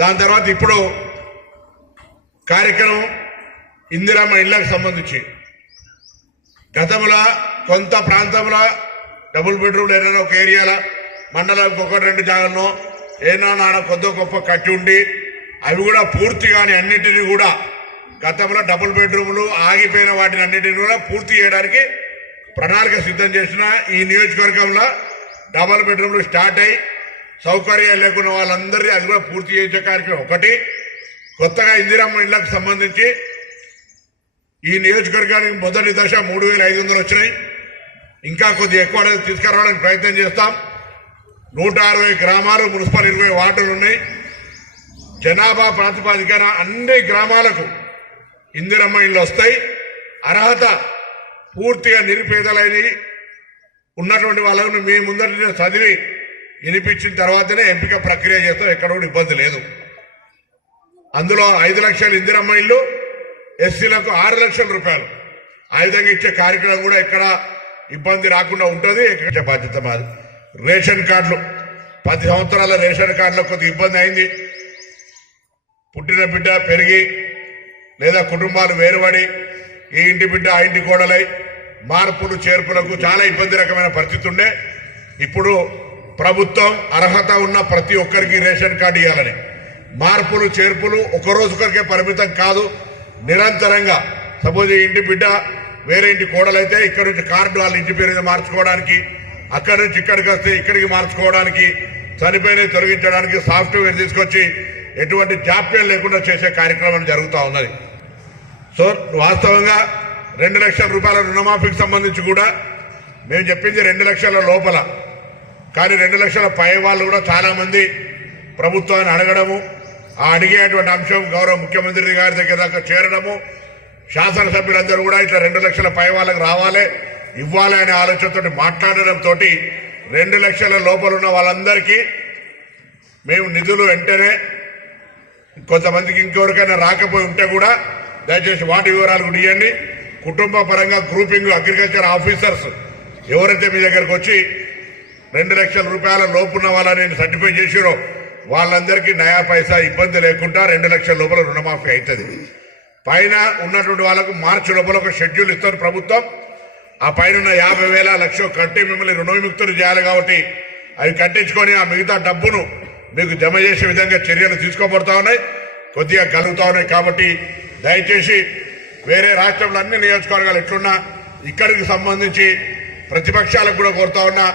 దాని తర్వాత ఇప్పుడు కార్యక్రమం ఇందిరమ్మ ఇళ్లకు సంబంధించి గతంలో కొంత ప్రాంతంలో డబుల్ బెడ్రూమ్ ఏదైనా ఒక ఏరియాలో మండలానికి ఒకటి రెండు జాగాలను ఏదో నాన్న కొద్ది గొప్ప కట్టి ఉండి అవి కూడా పూర్తి కాని అన్నింటినీ కూడా గతంలో డబుల్ బెడ్రూమ్లు ఆగిపోయిన వాటిని అన్నింటినీ కూడా పూర్తి చేయడానికి ప్రణాళిక సిద్ధం చేసిన ఈ నియోజకవర్గంలో డబుల్ బెడ్రూమ్లు స్టార్ట్ అయ్యి సౌకర్యాలు లేకున్న వాళ్ళందరినీ అది కూడా పూర్తి చేసే కార్యక్రమం ఒకటి. కొత్తగా ఇందిరమ్మ ఇళ్లకు సంబంధించి ఈ నియోజకవర్గానికి మొదటి దశ 3,500 వచ్చినాయి. ఇంకా కొద్దిగా ఎక్కువ తీసుకురావడానికి ప్రయత్నం చేస్తాం. 160 గ్రామాలు, మున్సిపల్ 20 వార్డులు ఉన్నాయి. జనాభా ప్రాతిపదికన అన్ని గ్రామాలకు ఇందిరమ్మ ఇళ్ళు వస్తాయి. అర్హత పూర్తిగా నిరుపేదలైన ఉన్నటువంటి వాళ్ళను మీ ముందర చదివి వినిపించిన తర్వాతనే ఎంపిక ప్రక్రియ చేస్తాం. ఎక్కడ కూడా ఇబ్బంది లేదు. అందులో 5 లక్షల ఇందిరమ్మ ఇళ్ళు, ఎస్సీలకు 6 లక్షల రూపాయలు ఆ విధంగా ఇచ్చే కార్యక్రమం కూడా ఎక్కడ ఇబ్బంది రాకుండా ఉంటుంది. బాధ్యత మాది. రేషన్ కార్డులు 10 సంవత్సరాల రేషన్ కార్డులో కొద్దిగా ఇబ్బంది అయింది. పుట్టిన బిడ్డ పెరిగి లేదా కుటుంబాలు వేరుపడి ఈ ఇంటి బిడ్డ ఆ ఇంటి కోడలై మార్పులు చేర్పులకు చాలా ఇబ్బంది రకమైన పరిస్థితి ఉండే. ఇప్పుడు ప్రభుత్వం అర్హత ఉన్న ప్రతి ఒక్కరికి రేషన్ కార్డు ఇవ్వాలని, మార్పులు చేర్పులు ఒకరోజుకొరికే పరిమితం కాదు, నిరంతరంగా. సపోజ్ ఈ ఇంటి బిడ్డ వేరే ఇంటి కోడలైతే ఇక్కడ నుంచి కార్డు వాళ్ళ ఇంటి పేరు మార్చుకోవడానికి, అక్కడి నుంచి ఇక్కడికి వస్తే ఇక్కడికి మార్చుకోవడానికి, చనిపోయినవి తొలగించడానికి సాఫ్ట్వేర్ తీసుకొచ్చి ఎటువంటి జాప్యం లేకుండా చేసే కార్యక్రమం జరుగుతూ ఉన్నది. సో వాస్తవంగా 2 లక్షల రూపాయల రుణమాఫీకి సంబంధించి కూడా మేము చెప్పింది 2 లక్షల లోపల, కానీ 2 లక్షల పై వాళ్ళు కూడా చాలా మంది ప్రభుత్వాన్ని అడగడము, ఆ అడిగేటువంటి అంశం గౌరవ ముఖ్యమంత్రి గారి దగ్గర దాకా చేరడము, శాసనసభ్యులందరూ కూడా ఇట్లా 2 లక్షల పై వాళ్ళకి రావాలి ఇవ్వాలి అనే ఆలోచనతో మాట్లాడడంతో 2 లక్షల లోపల ఉన్న వాళ్ళందరికీ మేము నిధులు వెంటనే, కొంతమందికి ఇంకెవరికైనా రాకపోయి ఉంటే కూడా దయచేసి వాటి వివరాలు కూడా ఇవ్వండి. కుటుంబ పరంగా గ్రూపింగ్ అగ్రికల్చర్ ఆఫీసర్స్ ఎవరైతే మీ దగ్గరకు వచ్చి 2 లక్షల రూపాయల లోపున్న వాళ్ళని సర్టిఫై చేసిరో వాళ్ళందరికీ నయా పైసా ఇబ్బంది లేకుండా 2 లక్షల లోపల రుణమాఫీ అవుతుంది. పైన ఉన్నటువంటి వాళ్ళకు మార్చి లోపల ఒక షెడ్యూల్ ఇస్తారు ప్రభుత్వం. ఆ పైన 50,000 లక్ష కట్టి మిమ్మల్ని రుణ విముక్తులు చేయాలి కాబట్టి అవి కట్టించుకొని ఆ మిగతా డబ్బును మీకు జమ చేసే విధంగా చర్యలు తీసుకోబడతా ఉన్నాయి, కొద్దిగా కలుగుతా ఉన్నాయి. కాబట్టి దయచేసి వేరే రాష్ట్రంలో అన్ని నియోజకవర్గాలు ఎట్లున్నా ఇక్కడికి సంబంధించి ప్రతిపక్షాలకు కూడా కోరుతా ఉన్నా,